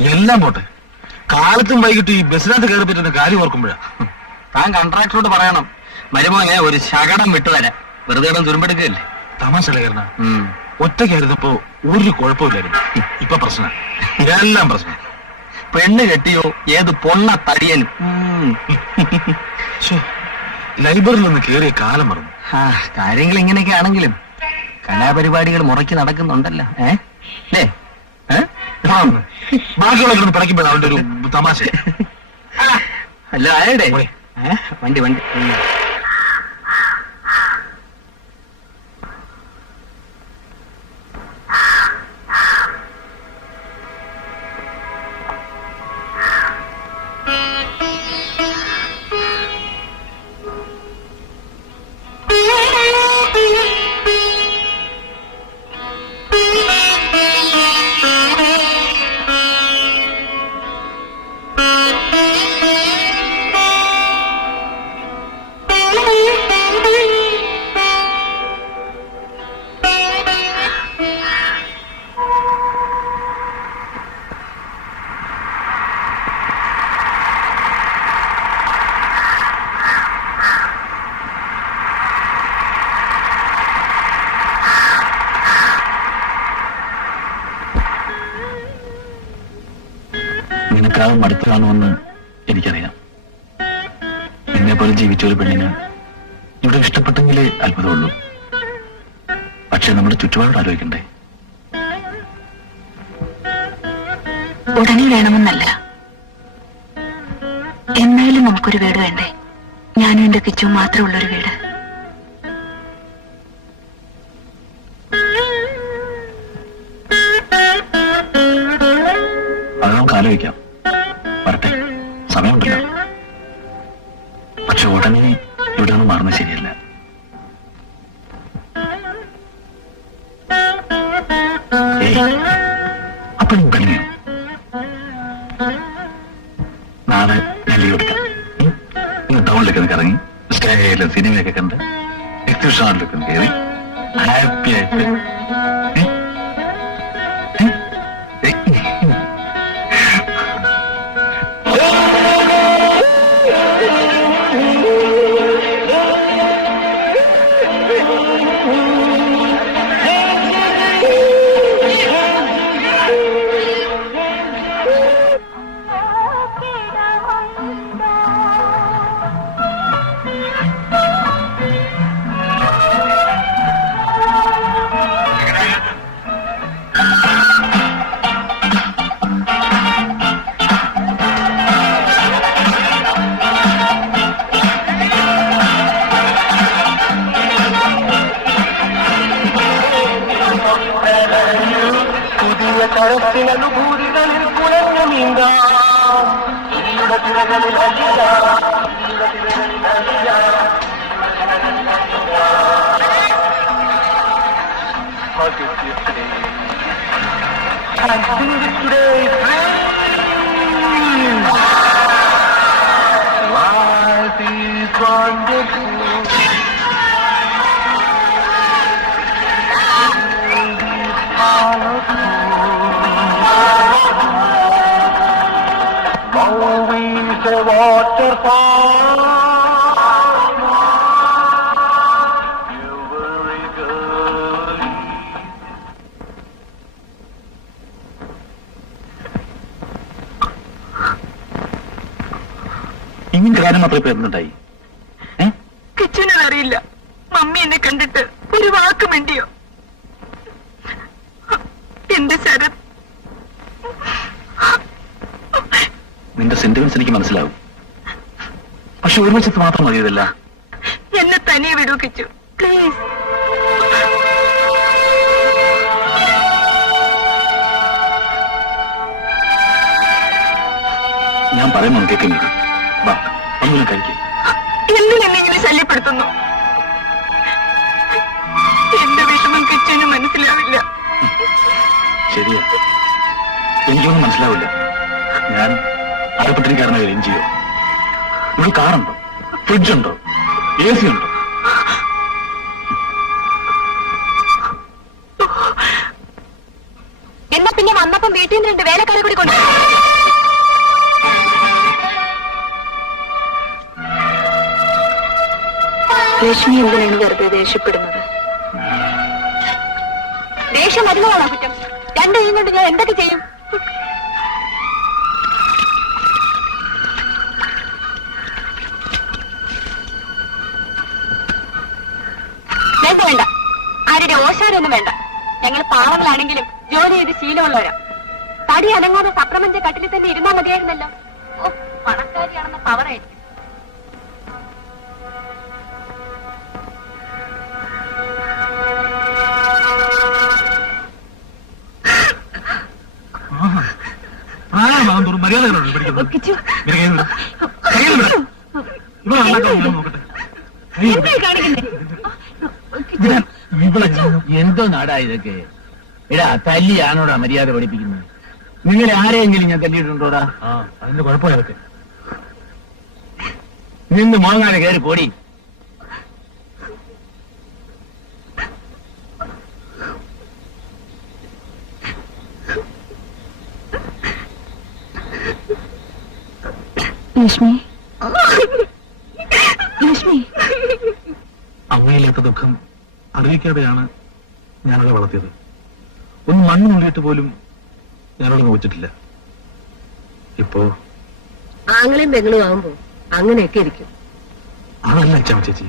എല്ലാം പോട്ടെ. കാലത്തും വൈകിട്ട് ഈ ബസ്സിനകത്ത് കയറി പറ്റുന്ന കാര്യം ഓർക്കുമ്പോഴാ. താൻ കൺട്രാക്ടറോട് പറയണം. മരുമോനെ ഒരു ശകടം വിട്ടുതരാം വെറുതെ ഇടം തുരുമ്പെടുക്കുകയല്ലേ? തമാശ കയറണ ഉം. ഒറ്റയ്ക്കായിരുന്നപ്പോ ഒരു കുഴപ്പമില്ലായിരുന്നു. ഇപ്പൊ പ്രശ്നം. എല്ലാം പ്രശ്നം. പെണ്ണ് കെട്ടിയോ ഏത് പൊണ്ണ തടിയനും. ലൈബ്രറിയിൽ നിന്ന് കയറിയ കാലം മറന്നു. ആ, കാര്യങ്ങൾ ഇങ്ങനെയൊക്കെ ആണെങ്കിലും കലാപരിപാടികൾ മുറയ്ക്ക് നടക്കുന്നുണ്ടല്ലോ ഏ? ലേ ഏ? ബാക്കിയുള്ള കിടന്ന് പിടയ്ക്കുമ്പോഴാണ് അവന്റെ ഒരു തമാശ അല്ല ആരുടെ. വണ്ടി വണ്ടി നിനക്കാവും കാണുമെന്ന് എനിക്കറിയാം. എന്നെ പോലെ ജീവിച്ച ഒരു പെണ്ണിന് ഇവിടെ ഇഷ്ടപ്പെട്ടെങ്കിലേ അത്ഭുതമുള്ളൂ. പക്ഷെ നമ്മുടെ ചുറ്റുപാട് ആലോചിക്കണ്ടേ? ഉടനെ വേണമെന്നല്ല. എന്നാലും നമുക്കൊരു വീട് വേണ്ടേ? ഞാനും എന്റെ കിച്ചും മാത്രമുള്ളൊരു വീട്. അപ്പൊ നീ സ്റ്റേയിലും സിനിമയൊക്കെ ഹാപ്പി يترسل نبورنا للكلن من دار ليلتنا للأجيال ليلتنا the waterfall. ഏ? അറിയില്ല മമ്മി എന്നെ കണ്ടിട്ട് ഒരു വാക്ക് മിണ്ടിയോ? എന്റെ ശരത് നിന്റെ സെന്റിമെന്റ്സ് എനിക്ക് മനസ്സിലാവും. പക്ഷെ ഒരുമിച്ചത്ത് മാത്രം മതി ഇതല്ല എന്നെ തനിയെ വിടുവിച്ചു പ്ലീസ് ഞാൻ പറയുന്നു കേൾക്കുന്നില്ല വാ കഴിക്കും. എന്നും എന്നെ ഇങ്ങനെ ശല്യപ്പെടുത്തുന്നു? എന്റെ വിഷമം കിച്ചന് മനസ്സിലാവില്ല. ശരിയാ. എനിക്കൊന്നും മനസ്സിലാവില്ല. ഞാൻ വരികയും ചെയ്യോ ഇവിടെ കാറുണ്ടോ. ഫ്രിഡ്ജുണ്ടോ. എ സി ഉണ്ടോ എന്നാ പിന്നെ വന്നപ്പം വീട്ടിൽ നിന്ന് രണ്ട് വേലക്കാരെ കൂടി കൊണ്ടു ലക്ഷ്മി എന്തിനാണ് വെറുതെ ദേഷ്യപ്പെടുന്നത്? ദേഷ്യം വരുന്നതാണോ കുറ്റം? രണ്ടു കൈ കൊണ്ട് ഞാൻ എന്തൊക്കെ ചെയ്യും? വേണ്ട വേണ്ട. ആരുടെ ഓശാരൊന്നും വേണ്ട. ഞങ്ങൾ പാവങ്ങളാണെങ്കിലും ജോലി ചെയ്ത് ശീലമുള്ളവരാ. തടി അനങ്ങാതെ സപ്രമഞ്ച കട്ടിൽ തന്നെ ഇരുന്നാ മതിയായിരുന്നല്ലോ. ഓ പണക്കാരിയാണെന്ന പവറായിരിക്കും തോറും മര്യാദകളാണ് പഠിക്കുന്നത്? നോക്കട്ടെ? എന്തായി കാണിക്കുന്നേ? എന്തോ നാടാ ഇതൊക്കെ? എടാ തല്ലിയാണോടാ മര്യാദ പഠിപ്പിക്കുന്നത്? നിങ്ങൾ ആരെയെങ്കിലും ഞാൻ തല്ലിയിട്ടുണ്ടോടാ? അതിന്റെ കുഴപ്പമായൊക്കെ നിന്ന് മോങ്ങാതെ കയറി പോടി. ലക്ഷ്മി. ലക്ഷ്മി. അമ്മയില്ലാത്ത ദുഃഖം. അറിയിക്കാതെയാണ് ഞാനവിടെ വളർത്തിയത്. ഒന്ന് മണ്ണ് നുള്ളിയിട്ട് പോലും ഞാനവിടെ നോച്ചിട്ടില്ല ഇപ്പോ ആങ്ങളെയും പെങ്ങളും ആവുമ്പോ അങ്ങനെയൊക്കെ ഇരിക്കും. അതല്ല ചേച്ചി.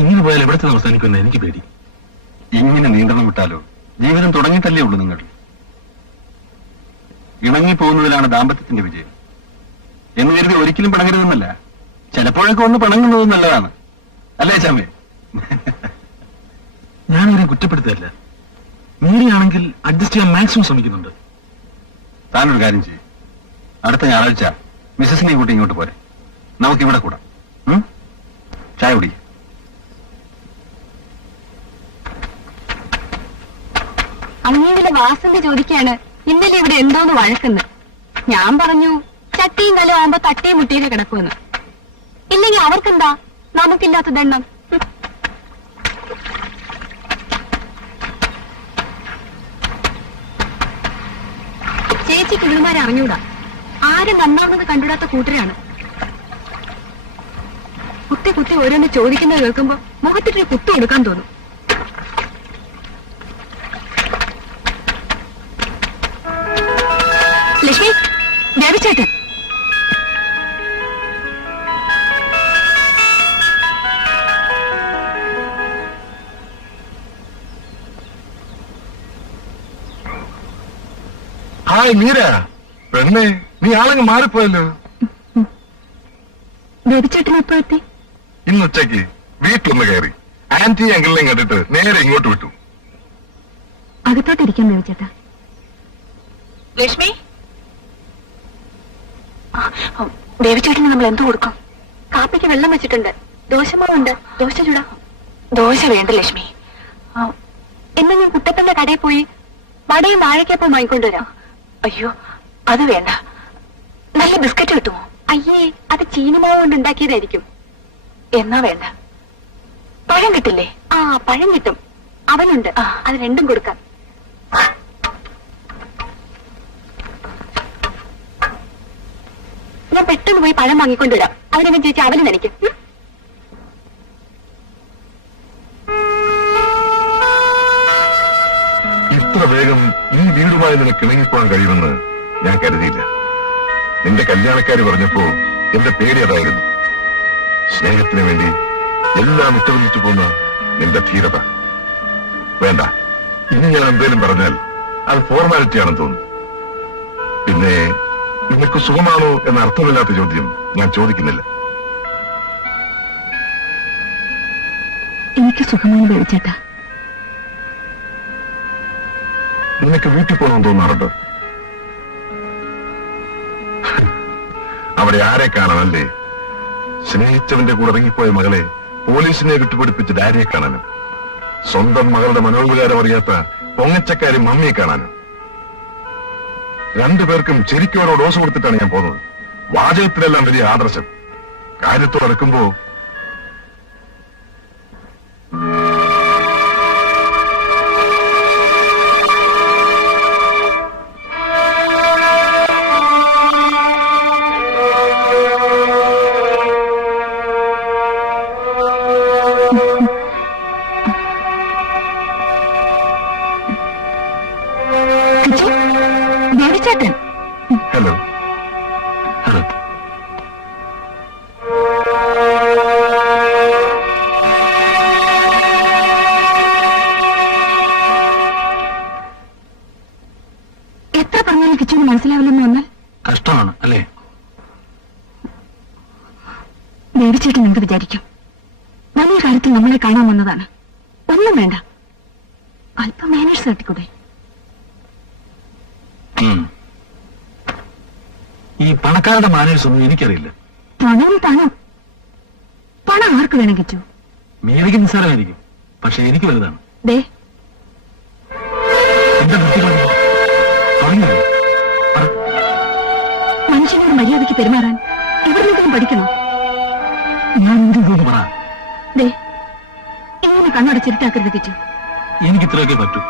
ഇങ്ങനെ പോയാൽ എവിടെ ചെന്ന് അവസാനിക്കുന്ന എനിക്ക് പേടി. ഇങ്ങനെ നീണ്ടണം വിട്ടാലോ? ജീവിതം തുടങ്ങിയിട്ടല്ലേ ഉള്ളൂ നിങ്ങൾ. ഇണങ്ങി പോകുന്നതിലാണ് ദാമ്പത്യത്തിന്റെ വിജയം. എന്ന് കരുതി ഒരിക്കലും പിണങ്ങരുതെന്നല്ല. ചിലപ്പോഴൊക്കെ ഒന്ന് പിണങ്ങുന്നത് നല്ലതാണ്. അല്ലേ ചാമേ ഇവരെ കുറ്റപ്പെടുത്തല്ല മീരിയാണെങ്കിൽ അഡ്ജസ്റ്റ് ചെയ്യാൻ മാക്സിമം ശ്രമിക്കുന്നുണ്ട്. താനൊരു കാര്യം ചെയ്യും. അടുത്ത ഞായറാഴ്ച മിസ്സസിനെ കൂട്ടി ഇങ്ങോട്ട് പോരെ. നമുക്ക് ഇവിടെ കൂടാം? ചായ കുടി. അങ്ങയുടെ വാസന്തി ചോദിക്കാണ് ഇന്നലെ ഇവിടെ എന്തോന്ന് വഴക്കുന്നു. ഞാൻ പറഞ്ഞു ചട്ടിയും കലം ആവുമ്പോ തട്ടിയും മുട്ടിയൊക്കെ കിടക്കുമെന്ന്. ഇല്ലെങ്കിൽ അവർക്കെന്താ? നമുക്കില്ലാത്ത ദണ്ണം. ഹും. അറിഞ്ഞൂടാ. ആരും നന്നാവുന്നത് കണ്ടിടാത്ത കൂട്ടരാണ് കുത്തി കുത്തി ഓരോന്ന് ചോദിക്കുന്നത് കേൾക്കുമ്പോ മുഖത്തിട്ടൊരു കുത്തു കൊടുക്കാൻ തോന്നും. ലക്ഷ്മി ദേവിച്ചേട്ടൻ ഹായ് മീര. പെണ്ണെ നീ ആളങ്ങ് മാറിപ്പോയല്ലോ. ഇന്ന് ഉച്ചയ്ക്ക് വീട്ടിലൊന്ന് കയറി. ആന്റി അങ്കിളിനെ കണ്ടിട്ട് നേരെ ഇങ്ങോട്ട് വിട്ടു. അകത്തോട്ടിരിക്കാം ചേട്ടാ ലക്ഷ്മി? ദേവിച്ചേട്ടന് നമ്മൾ എന്തു കൊടുക്കും? കാപ്പിക്ക് വെള്ളം വെച്ചിട്ടുണ്ട്. ദോശമാവുണ്ട്. ദോശ ചൂടാ. ദോശ വേണ്ട ലക്ഷ്മി. എന്നാ ഞാൻ കുട്ടപ്പന്റെ കടയിൽ പോയി വടയും വാഴയ്ക്കപ്പം വാങ്ങിക്കൊണ്ടുവരാം അയ്യോ അത് വേണ്ട. നല്ല ബിസ്ക്കറ്റ് കിട്ടുമോ? അയ്യേ അത് ചീനിമാവ് കൊണ്ട് ഉണ്ടാക്കിയതായിരിക്കും. എന്നാ വേണ്ട. പഴം കിട്ടില്ലേ? ആ പഴം കിട്ടും. അവനുണ്ട്. അത് രണ്ടും കൊടുക്കാം. ഞാൻ പെട്ടെന്ന് പോയി പഴം വാങ്ങിക്കൊണ്ടുവരാം. അവനെ ചേച്ചി അവന് നനയ്ക്കും? ഇത്ര വേഗം ഈ വീടുമായി നിനക്ക് ഇണങ്ങിപ്പോകാൻ കഴിയുമെന്ന്? ഞാൻ കരുതിയില്ല. നിന്റെ കല്യാണക്കാര് പറഞ്ഞപ്പോ എന്റെ പേടി അതായിരുന്നു. സ്നേഹത്തിന് വേണ്ടി എല്ലാം ഇട്ടുപിടിച്ചു പോന്ന നിന്റെ ധീരത. വേണ്ട. ഇനി ഞാൻ എന്തേലും പറഞ്ഞാൽ അത് ഫോർമാലിറ്റി ആണെന്ന് തോന്നുന്നു പിന്നെ നിനക്ക് സുഖമാണോ എന്ന അർത്ഥമില്ലാത്ത ചോദ്യം ഞാൻ ചോദിക്കുന്നില്ല. എനിക്ക് സുഖമാണ് നിനക്ക് വീട്ടിൽ പോകണമെന്ന് തോന്നാറുണ്ടോ? അവിടെ ആരെ കാണാനല്ലേ? സ്നേഹിച്ചവന്റെ കൂടെ ഇറങ്ങിപ്പോയ മകളെ പോലീസിനെ വിട്ടുപിടിപ്പിച്ച് ഡാരിയെ കാണാനും സ്വന്തം മകളുടെ മനോവികാരം അറിയാത്ത പൊങ്ങച്ചക്കാരി മമ്മിയെ കാണാനും. രണ്ടുപേർക്കും ശരിക്കും ഓരോ ഡോസ് കൊടുത്തിട്ടാണ് ഞാൻ പോകുന്നത്. വാചകത്തിലെല്ലാം വലിയ ആദർശം. കാര്യത്തോടെ നടക്കുമ്പോ ദേവിച്ചേട്ടൻ എന്ത് വിചാരിക്കും. വലിയ കാര്യത്തിൽ നമ്മളെ കാണാൻ വന്നതാണ്. ഒന്നും വേണ്ട. അല്പം മാനേഴ്സ് കാട്ടിക്കൂടെ. ഈ പണക്കാരുടെ മാനേഴ്സ് ഒന്നും എനിക്കറിയില്ല. പണം പണം. പണം ആർക്ക് വേണം കിച്ചു? മീരയ്ക്ക് നിസ്സാരമായിരിക്കും. പക്ഷെ എനിക്ക് വലുതാണ്. ദേ. മനുഷ്യനോട് മര്യാദയ്ക്ക് പെരുമാറാൻ എവിടെയെങ്കിലും പഠിക്കണോ? ഇങ്ങനെ കണ്ണടച്ചിരുട്ടാക്കരുത് കിച്ചു എനിക്ക് ഇത്രയൊക്കെ പറ്റൂ.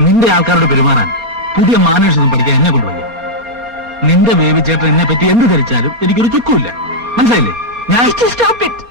നിന്റെ ആൾക്കാരോട് പെരുമാറാൻ പുതിയ മാനേഴ്സ് ഒന്നും പഠിക്കാൻ എന്നെ കൊണ്ടുവയ്യ. നിന്റെ ബേബി ചേട്ടൻ എന്നെ പറ്റി എന്ത് ധരിച്ചാലും എനിക്കൊരു ചുക്കുമില്ല. മനസ്സിലായില്ലേ? ഞാൻ സ്റ്റോപ്പ് ഇറ്റ്